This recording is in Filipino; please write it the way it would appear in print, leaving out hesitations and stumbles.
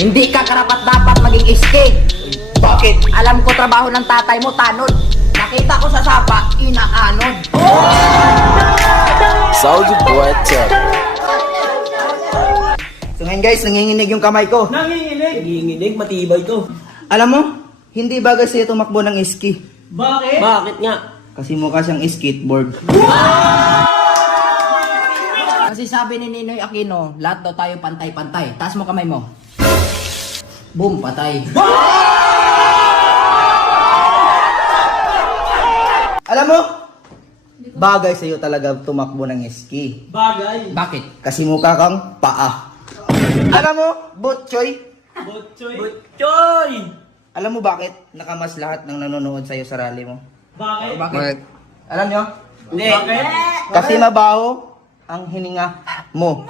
Hindi ka karapat-dapat maging iski. Bakit? Alam ko trabaho ng tatay mo, tanod. Nakita ko sa sapa, inaanod. Soldier Boy Tech. So ngayon guys, nanginginig yung kamay ko. Nanginginig, matibay to. Alam mo, hindi bagay sa'yo tumakbo ng iski. Bakit? Bakit nga? Kasi mukha siyang skateboard. Kasi sabi ni Ninoy Aquino, lahat daw tayo pantay-pantay. Taas mo kamay mo. Boom, patay. Alam mo, bagay sa'yo talaga tumakbo ng iski. Bagay. Bakit? Kasi mukha kang paa. Alam mo, Butchoy, Butchoy. Butchoy! alam mo bakit nakamas lahat ng nanonood sa'yo sa rally mo? Bakit? Bakit? Alam nyo? Hindi. Bakit? Kasi mabaho ang hininga mo.